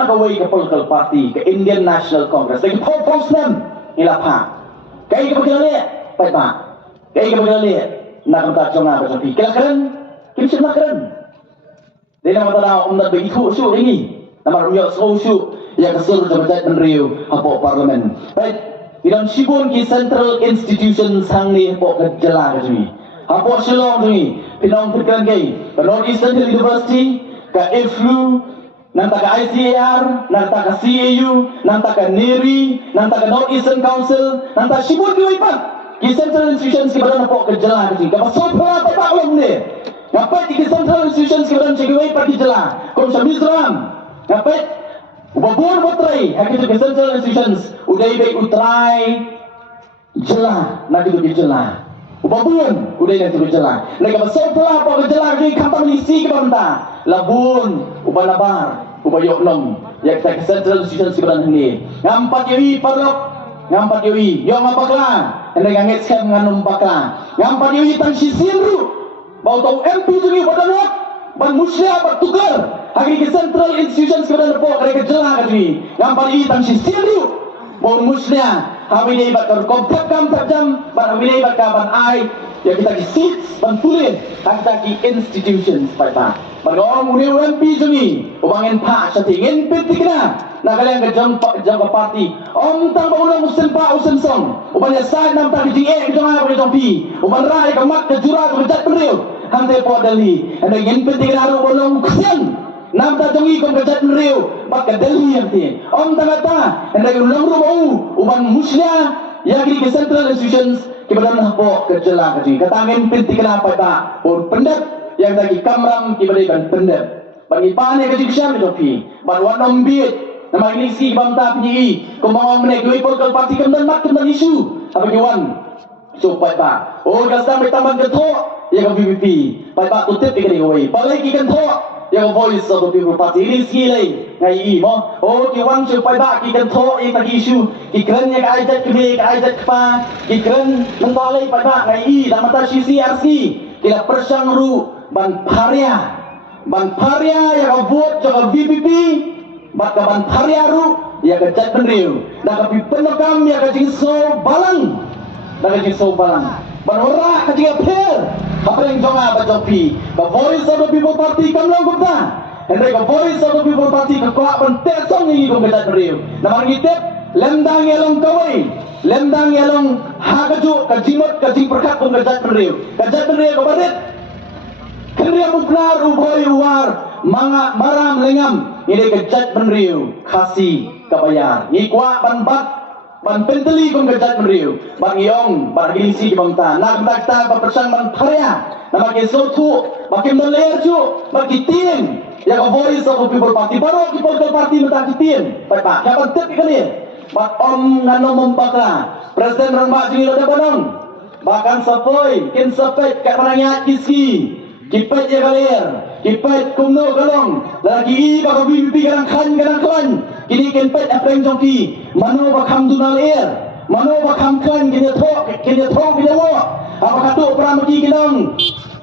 nak kawai ke political party ke Indian National Congress lagi pos nam ilapa kai ke begala pai ba kai ke begala nak kita cuma macam ni kira-kira kita nak keren dia nama tahu umdat begitu su ini nama rumio su ya kesur jabatan menriu apa parlimen baik idan sibun ki central institution sang ni apa kejala ke sini apa silong sini pinong pikiran kai North Eastern University ka IFLU nanta ka ICAR nanta ka CAU nanta ka NERI nanta ka North Eastern Council nanta sibun ki wipan ki central institutions ki badan apa kejala ke sini ka so pula pa ulong ni ngapai ki central institutions ki badan ki wipan ki jala kom sa Mizoram ngapai ubabur utrai hakito ki central institutions udai baik utrai jela nak itu ki jela ubabun udai nak itu jela nak so pula apa kejala ki khatam ni si ki banta labun ubanabar ubayok nom ya kita central institutions ki badan ni ngampat yui parlok ngampat yui yo ngapakla ene ngangit scam nganum bakla ngampat yui tang sisinru bau tau MP sini badanot ban musya bat tukar hari ke central institutions ki badan po kare ke jela ka ni ngampat yui tang sisinru bau musya kami ni bat kompak kam jam ban kami ni bat ban ai ya kita ki seats ban tulis kita ki institutions pada Bagong uni UMP jungi, ubangin pak satingin pitik na, nakaliang kejam parti. Om tang bangunan usen pak usen song, ubangnya saat nam tak dijing kejam apa kejam pi, ubang rai kemak kejura kejat penriu, hantai po Delhi, ada ingin pitik na ru bolong kesian, nam tak jungi kom kejat penriu, bak ke Delhi nanti. Om tang kata, ada ulang rumau, ubang muslia, yang kini ke central institutions, kibadan po kejala kejing, katangin pitik na apa tak, or pendat. Yang lagi kamram kibalikan pendek bagi pane ke diksyan itu pi ban wanom biet nama ini si bamta pinyi kumang menek lui political party kemudian mak kemudian isu apa kiwan so pai ba oh gasam tamban ke tho ya ke PPP pai ba tutip ke ni oi balai ki kan tho ya ke voice of the people party ini si lai ngai i mo oh kiwan so pai ba ki kan tho i ta isu ki kren ya ka ajat ke ajat pa ki kren mentalai pai ba ngai i dan mata CCRC kila persang ru ban paria ya ka vote ja ka VPP bat ka ban paria ru ya ka jat penriu da ka pipenokam ya ka jingso balang ban ora ka jinga pher apa yang jonga ba jopi ka voice of the people party kam long gupta hendai ka voice of the people party ka kwa ban tesong ni ko jat penriu namang gitep lemdang yalong kawai lemdang yalong hagaju ka jimot ka jing perkat ko jat penriu ka badet Kerja muklar uboy war manga maram lengam ini kejat penriu kasih kabayar ni kwa ban penteli kom kejat penriu ban iong ban gilisi bangta nak takta persang ban karya nama ke sotu makin meler ju bagi tin ya voice of the people party baru ki political party mata tin pak ya ban tep kali bat om ngano membakla presiden rambak jingi lo bonong bahkan sapoi kin sapet kat mananya kisi kipet ya kalir, kipet kumno kalong, lagi i baka BBP kadang kan, kini kipet apreng jongki, mano bakam dunal air, mano bakam kan kini thok kini wo, apa katu pramagi kinong,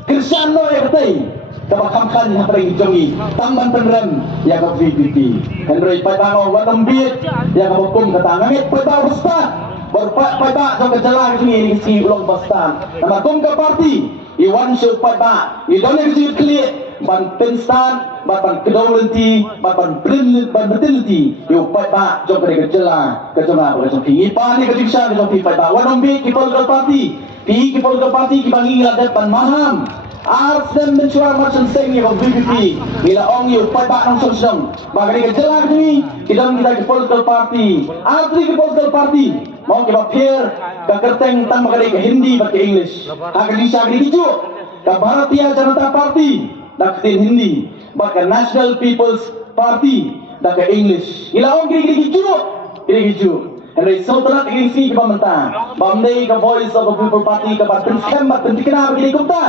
Kristiano ya katai, kabakam kan apreng jongki, tamban penrem ya ka BBP, Henry patangong wanom biet ya ka hukum katangangit patang bestan, berpat jong kejala ini si ulong bestan, nama kum ka parti. Iwan syupat ba idone kecil klik ban penstan ban kedaulanti ban betilti yupat ba jom kare kejela kejela boleh jom tinggi pani kejiksa jom pi ba wanom bi ki political party ki bangi ngadat ban maham ars dan mencura macam seng ya BBP ila ong yupat ba nang sosong bagari kejela kini kita ki political party asli ki political party mau kita pher ka kerteng tang magari ke Hindi ba ke English agri sagri hiju ka Bharatiya Janata Party da ke Hindi ba ke National People's Party da ke English ilaong gigi hiju Henry Sultanat Inggris ki pamenta bamdei ka Voice of the People Party ka batin scam batin dikena begini kumta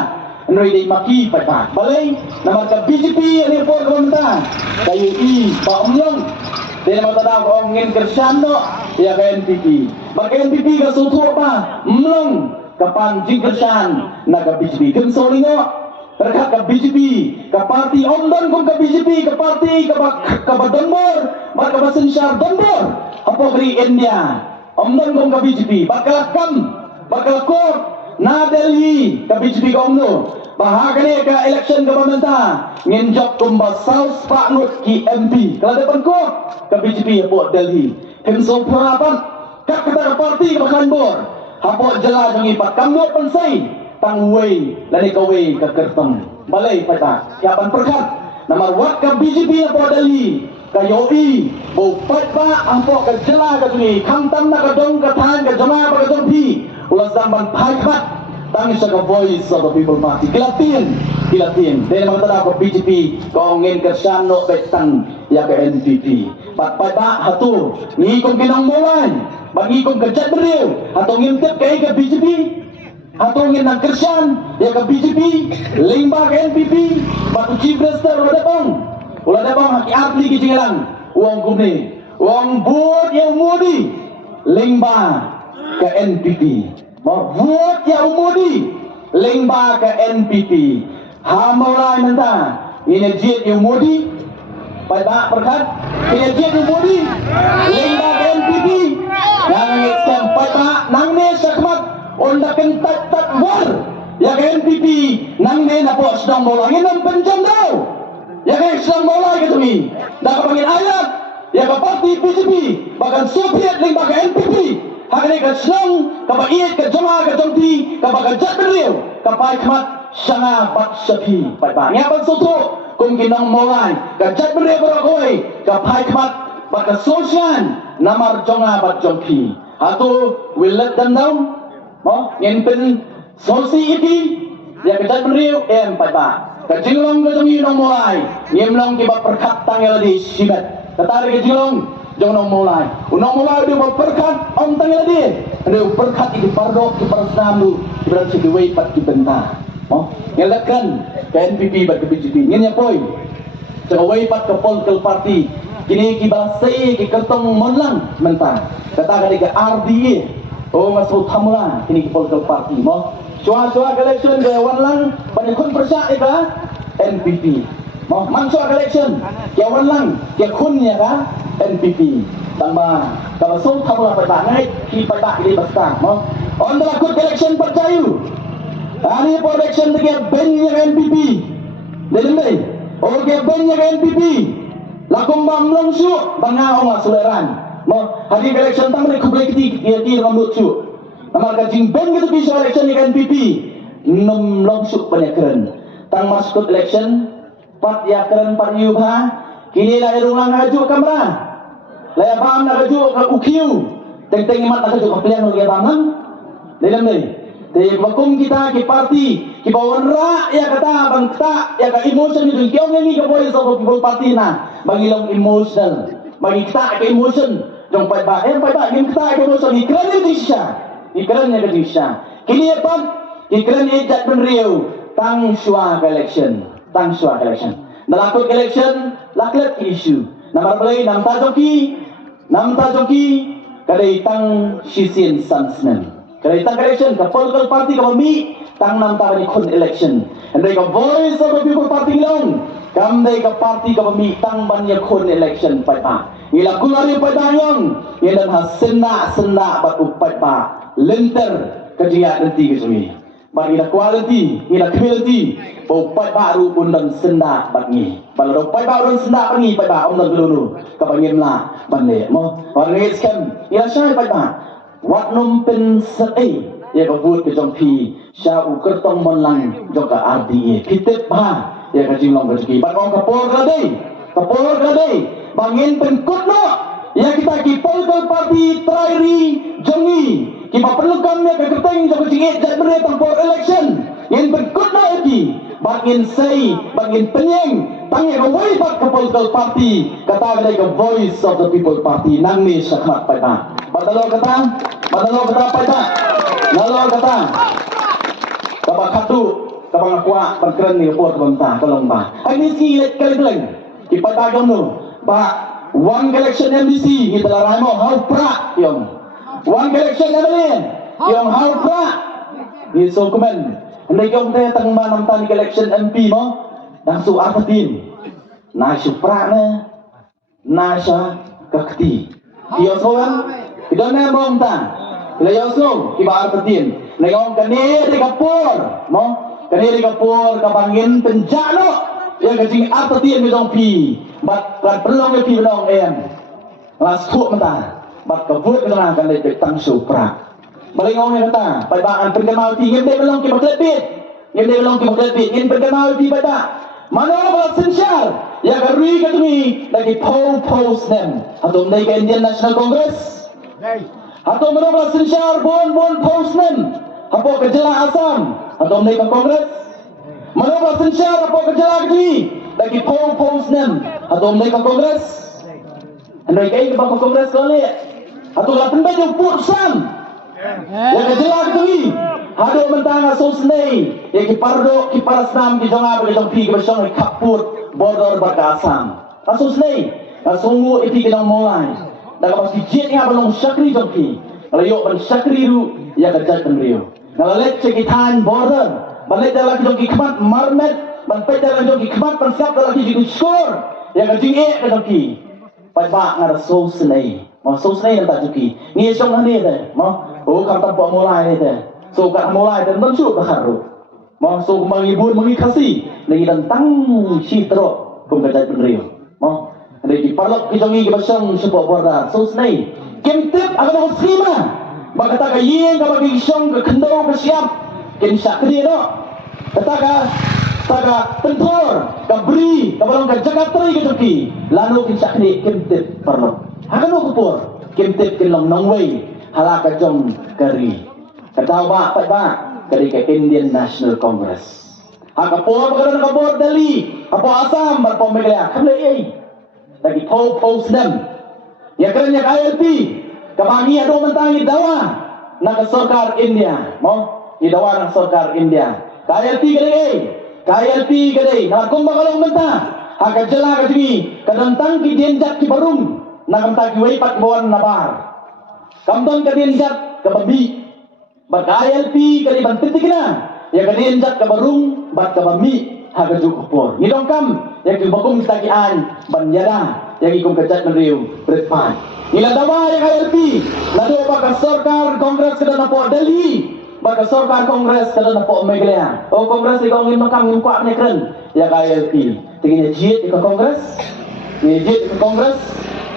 Henry dei maki pada balai nama ka BJP ni por ka pamenta kayu i ba umyong dia nama tada ko ngin Kristiano ya ka NPP ba ka NPP ka sutu pa mlong kapan jingkersan naga BJP kan solingo berkat ke BJP, ke parti Omdan kong ke BJP, ke parti ke Donbor, bar ke Basensyar Donbor, apa kri India, Omdan kong ke BJP, bakal kor, na Delhi ke BJP kong no, bahagani ke election ke pemerintah, nginjok kumba South Pak Ngut ki MP, kalau depan kor ke BJP apa Delhi, himso perapan, kat kata parti ke Bakanbor, apa jelas mengipat kamut pensai. Tang wei lani ka wei ka kertong balai pada siapan perkat namar wat ka BJP apa Delhi ka yoi bo patba ampo ka jela ka tuni khamtam na ka dong ka than ka jama ka dong pi ulas zaman phaikat tang sa ka voice of the people party kilatin dahil mga tala ko BJP ko ngin ka sano betang ya ka NPP pat patba hatu ni kong kinangmulan bagi kong ka jadriw hatu ngimtip kay ka BJP atungin ng Christian, ya ke BJP, limba ke NPP, batu chief minister ulah dapang haki atli ke jingelang, uang kumni, uang buat yang mudi, limba ke NPP, buat yang mudi, limba ke NPP, hamaulah minta, ini jet yang mudi, pada berkat, ini jet yang mudi, limba ke NPP, yang ngecam pada nangme sakmat. Onda kentat war ya ke NPP nang ne na po sedang bola nginam penjam daw ya ke sedang bola gitu mi dah panggil ayat ya ke parti BJP bahkan Soviet ling baga NPP hakane ka sedang ka baiet ka jama ka jongti ka baga jadriu ka pai khmat sanga bat sapi pai ba nya ban soto kung ginang molai ka jadriu bro koi ka pai khmat baga sosian namar jonga bat jongki atau will let them down yang pen sosi iti ya kecat beriu pai ba kajilong ke jong yunong mulai ngimlong kiba perkat tanggal di sibat katari kajilong jong nong mulai unong mulai dia perkat om tanggal di ada perkat iki pardo ki persam lu berarti di way pat ki benta ngelakan ke NPP bat ke BJP ngenya poi ca way pat ke political party kini ki basai ki kertong monlang mentang kata ke RDA oh masuk tamula ini ke political party mo suara election ke wanlang banyak persia ika NPP mo mansuara election ke wanlang ke kunnya ka NPP tambah kalau masuk tamula pada naik ki pada ini besar mo on the election percayu hari election ke bennya NPP dendai oh ke bennya NPP lakum bamlong su bangau masuleran mo hari election tang ni kublek ti dia rambut su amar ka jingben gitu bisa election ni NPP nom longsuk banyak keren tang masuk election pat ya keren par yubha kini la irungang haju kamera la bam na haju ka ukiu teng mat na haju ka plan lagi bamang dalam ni de wakum kita ki parti ki bawanra ya kata bangta ya ka emotion itu kiong ni ka voice of people party na bagi long emotional bagi kita ke emotion jong pai ba ngim kita ke emotion ikran ni disya ikran ni disya kini apa ikran ni jat benriu tang shua election dalakut election laklet issue namar play nam ta joki kadai tang shisien sansmen kadai tang election ka political party ka mi tang nam ta ni kon election and they ka voice of the people party long kamdai ka party ka mi tang ban ya kon election pai pa ngila kulari pai dayong yedan ha senda bat upai pa lenter kejia nanti ke sini bagi dah quality ngila quality upai baru pun dan senda bat ngi balo upai baru dan senda bat ngi pai ba om dan dulu ka bangim la ban le mo orang ni scam ngila sai pai ba wat nom pen sei ya ka buat ke jong pi sha u kertong mon lang jong ka RDA kitep ba ya ka jinglong rezeki ba kong kapor ka dei bangin pengkut no ya kita ki political party trairi jongi kita perlukan ya ke keteng jong jingit jat bere for election yang pengkut no iki bangin sei bangin penyeng tangi ka way back ke political party kata ke voice of the people party nang ni sakmat pai ta badalo kata pai ta nalo kata kaba khatu kaba ngakwa perkeren ni po banta tolong ba ini si let kali beleng ki pai ta no ba one election MDC kita larai mo how pra yung one election MLN yung how pra ni so comment Hindi kong tayo tangma ng tani election MP mo, nang su artatin. Na siya prana, na siya kakti. Kiyosoan, idon na mo ang tan. Ilayosong, iba artatin. Ngayon, kaniri kapur, mo? Kaniri kapur, kabangin penjalo. Yang kajing artatin mo pi. Bat pelong pi belong Las tuk mata. Bat kabut kena kan lepek tang supra. Balingong yang kata, pai baan perkemau ti ngem dei belong ki baklet bit. Ngem dei belong ki baklet bit, ngem perkemau ti pai ba. Mana balat sensyar. Ya garui ka tumi lagi post nem. Atom nei ka Indian National Congress. Atom mana balat sensyar bon post nem. Apo ka jela Asam. Atom nei ka Congress. Mana balat sensyar apo ka jela ki lagi post nem. Atom nei ka Congress. Andai kai ka Congress ko le. Atom la tenda jo pursam. Ya kejelak tu ni. Hado mentang asos nei. Ya ki pardo ki parasnam ki jonga be jong pi ki besong ki kaput border Asam. Asos nei. Asungu ipi ki dong molai. Daga pas ki jet nga balong sakri jong pi. Kalau yo ban sakri ru ya kejat kan rio. Kalau let ki tan border. Balik dalam ki jong ki kmat marmet. Ban pet dalam jong ki kmat ban siap dalam ki skor. Ya kejing ka jong ki. Pai ba nga asos nei. Mau sos nei tak juki. Ni song ni de. Mau oh kata buat mulai ni deh. So kat mulai dan tentu berharu. Masuk menghibur mengikasi lagi tentang citro pembacaan peneriu. Mau lagi parlok kijongi kebasang sebuah border. So senai. Kemtip akan terima. Bakata kayen kabagi song ke kendau bersiap. Ken sakri no. Kata tentor kabri kabalong ka jakatri kejoki. Lalu ken sakri kemtip parlok. Akan ukupur kemtip kelong nongway. Halaka jong kari. Katawa ba pat ba kari ke Indian National Congress. Hakapo pagkaroon ng kabor dali. Apo Asam barpo megaya. Kamle ay. Lagi post dem. Ya keranya ILP. Kabangi ado mentangi dawa. Naka Sarkar India. Mo? Idawa ng Sarkar India. KLP kali ay. KLP kali. Nakakong bakalong menta. Hakajala kajingi. Kadantang ki dienjak ki barum. Nakamta ki waypat bawan nabar. Kamdon kadinjat kababi. Bat ILP kali bantitik na. Ya kadinjat kabarung bat kabami hagaju kupor. Ngidong kam ya kibagong tagian banyada yang ikum kejat meriu berpan. Ila dawa yang ILP lado baka Sarkar Kongres kada napo Delhi. Baka Sarkar Kongres kada napo Meghalaya. O Kongres ikong ngim makam ngim kwak nekren ya ILP. Tingin jit ikong Kongres. Ni jit ikong Kongres.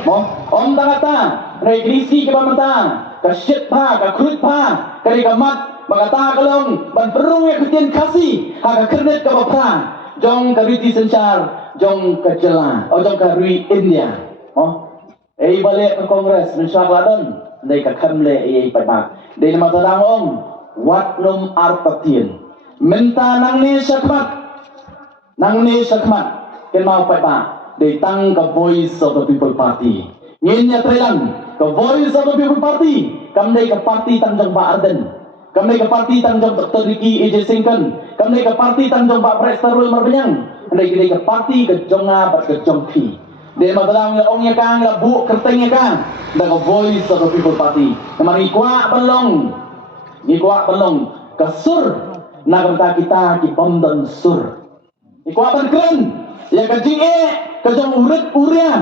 Mo om tangata regresi ke pamata ka shit pa ka krut pa kali ka mat bagata kalong ban perung ya kutian kasi ha ka kernet ka bapra jong ka riti senchar jong ka jela o jong ka rui India ei balik ke Kongres Nusa Klaten dei ka khamle ei pa ba dei ma tadang om wat num arpatin menta nang ni sakmat ken mau pa ba dei tang ka Voice of the People Party. Nginya trelang ka Voice of the People Party. Kamnay ka party tangjong Ba Arden. Kamnay ka party tangjong Dr. Ricky A.J. Singkan. Kamnay ka party tangjong Ba Prestarul Marbanyang. Kamnay ka party ka jonga bat ka jongpi. Dahil madalang nga ong yakang nga buok kerteng yakang. Da ka Voice of the People Party. Naman ikwa balong ka sur. Nagamta kita ki Bamdan sur. Ikwa ban keren. Ya ka jing kajong urit urya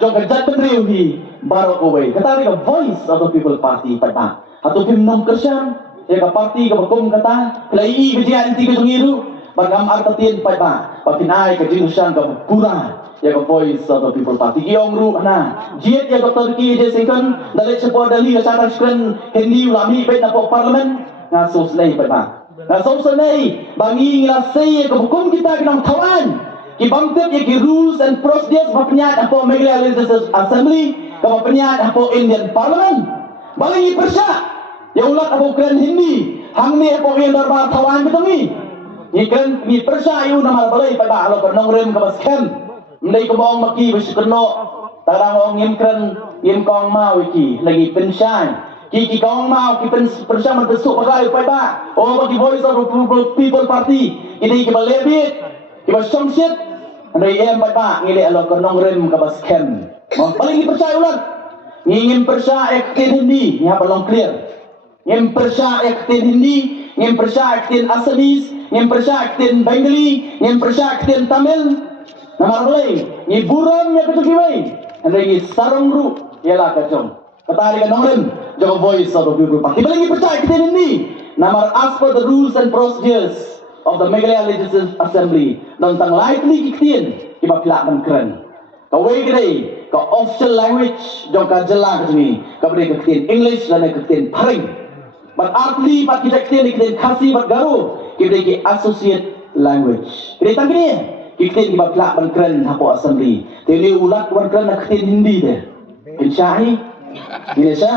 jong kajat penriu hi barok away kata ka Voice of the People Party pada atau pimnom kersyam ya ka party ka bakom kata play ka jian ti ka jong iru bagam artatin pada papinai ka jing syang ka pura ya ka Voice of the People Party iong ru na jiet ya Dr. Ki je singkan dalit sepo dali ka sa skren hindi lami bet na po parlimen ngasos lay pada ngasos lay bangi ngilasay ka bakom kita kinang tawan Kibangtip ya ki rules and procedures mapenyat apo Meghalaya Legislative Assembly kama penyat apo Indian Parliament balingi persya ya ulat apo kren hindi hangni apo yang darbar tawan betongi ni kren ni persya yu nama balai pada alo kanong rem ka baskem mendai ko maong maki biskerno tarang ong ngim kren ngim kong mau iki lagi pensyan ki kong mau ki persya mendesuk bagai pada oh bagi Voice of the People Party ini ki balebit ki basongsit Andai pada ngile alo kanong rem ka baskem. Paling percaya ulat. Ngingin percaya ektin hindi, nya balong clear. Ngim percaya ektin hindi, ngim persya kitin Assamese, ngim persya kitin Bengali, ngim persya kitin Tamil. Namar boleh, ni buron ya kecuali wei. Andai ni sarung ru ialah kacung. Ketari kan nongren, jaga voice of the people party. Boleh ni percaya kitin ini. Namar as per the rules and procedures of the Meghalaya Legislative Assembly. Tentang likely kitin, iba pelak dan keren. Kau wei kedai, kau official language jong ka jelas ni. Kau boleh kitin English dan kitin Paring. But artli pat kita kitin Khasi bat garu, kita ki associate language. Kita tang ni, kitin iba pelak dan keren hapo assembly. Teli ulat wan keren nak kitin Hindi deh. Insya'i, ini sya.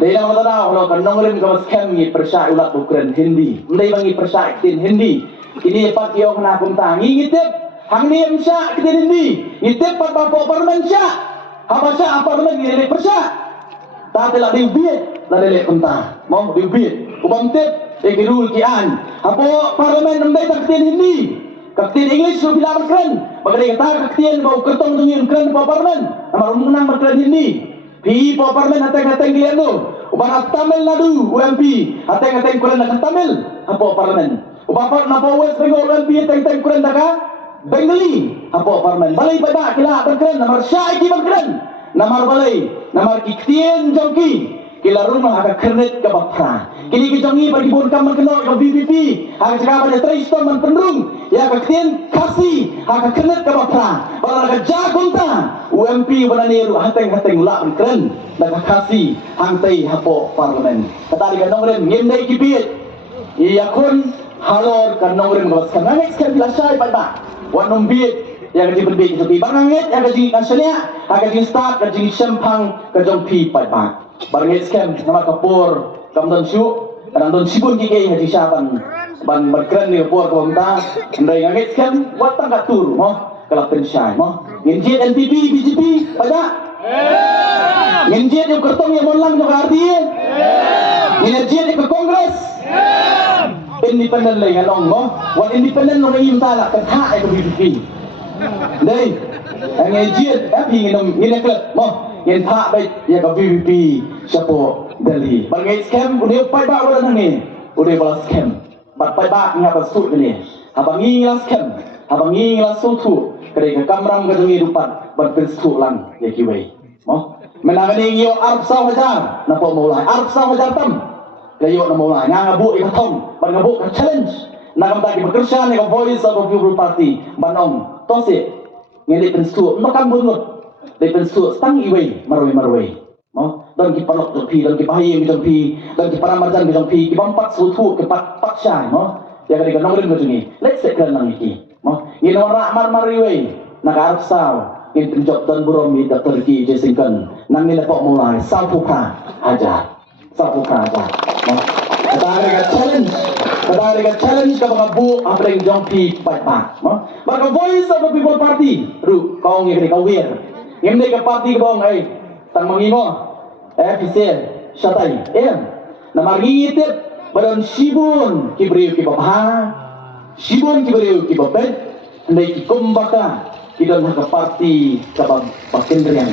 Dia nak tahu kalau kan nongren kau scam ni persya ulat bukan Hindi. Mendai bangi persya kitin Hindi. Ini pat yo kena kumtangi ngitip. Hang ni persya kitin Hindi. Ngitip pat bapo parlemen sya. Apa sya parlemen ni lek persya. Tak telah diubit, lah lek kumtang. Mau diubit. Ubang tip rule kian. Apa parlemen mendai tak kitin Hindi. Kitin English lu bila berkeren. Bagaimana kata kitin bau kertong tungin keren pa parlemen. Amar menang berkeren Hindi. Pi pa parlemen hateng-hateng kilian tu. Ubang Tamil Nadu UMP hateng-hateng keren nak Tamil. Apa parlemen. Ubang napa West Bengal UMP hateng-hateng keren nak Bengali. Apa parlemen. Balai pada kila berkeren. Namar Syaiki berkeren. Namar balai. Namar kiktien jongki. Kila rumah agak kernet ke bapra. Kini kijongi bagi bon kamar kenal ke BPP. Agak cakap pada Tristan man pendrung. Ya kiktien Khasi agak kernet ke bapra. Kalau agak jagunta. UMP bananiru hateng-hateng lak keren. Dan Khasi hangtai hapo parlemen. Katari kan nongren ngindai kibit. Iya kun halor kan nongren gawaskan. Nangis kan bila syai pada. Wan nombit yang di berbeza seperti barangit yang di nasional, agak di start ke di sempang ke jompi pada. Barangit scam nama kapur kamdan syu, kamdan sibun gigi haji syaban. Ban berkeren ni kapur kamda. Andai ngangit scam watang katur, mo kalau pensyai, mo. Nginjit NPP BJP pada. Nginjit yang kertong yang molang yang arti. Nginjit yang ke Kongres. Independent lagi ngalong, mo. Wan independent nong ingin talak kata ke BJP. Đây, anh giết ép thì người này cực, mo, người thạ bây giờ có VVP, Chapo, Delhi, bằng ngày scam, udah pai bak udah nangi, udah balas scam, bat pai bak ngapa sut ni, abang ingin scam, abang ingin sutu, kerja kamram kerja ni rupat, bat bersut lang, ya kiway, mo, menangani yo Arab Sahaja, napa mulai, Arab Sahaja tam, kayo na mulai, ngabuk ikatom, bat ngabuk challenge, nakam tadi bekerja ni voice of the people party, banong. Tosi, ngeli pensur, makan bunut, de pensur, stang iwe, marwe, mo, don ki palok jompi, don ki pahi jompi, don ki paramarjan jompi, ki bampat sutu, ki pat syai, mo, ya kali nongren ko ni, let's say kan nang iki, mo, ngin wara marwe, nak Arab saw, ngin penjot don buromi Dr. Ki Jesingkan, nang nila pok mulai, sapuka aja, mo, Katari challenge ka mga bu apring jompi pat. Maka voice of the people party. Ru kau ngi kau wir. Ngimde ka party ka bong ay tang mangingo. Official shatay. Na margitip baron sibun kibriu ki babha. Sibun kibriu ki babet. Ndai ki kumbaka kidon ka party ka bakendrian.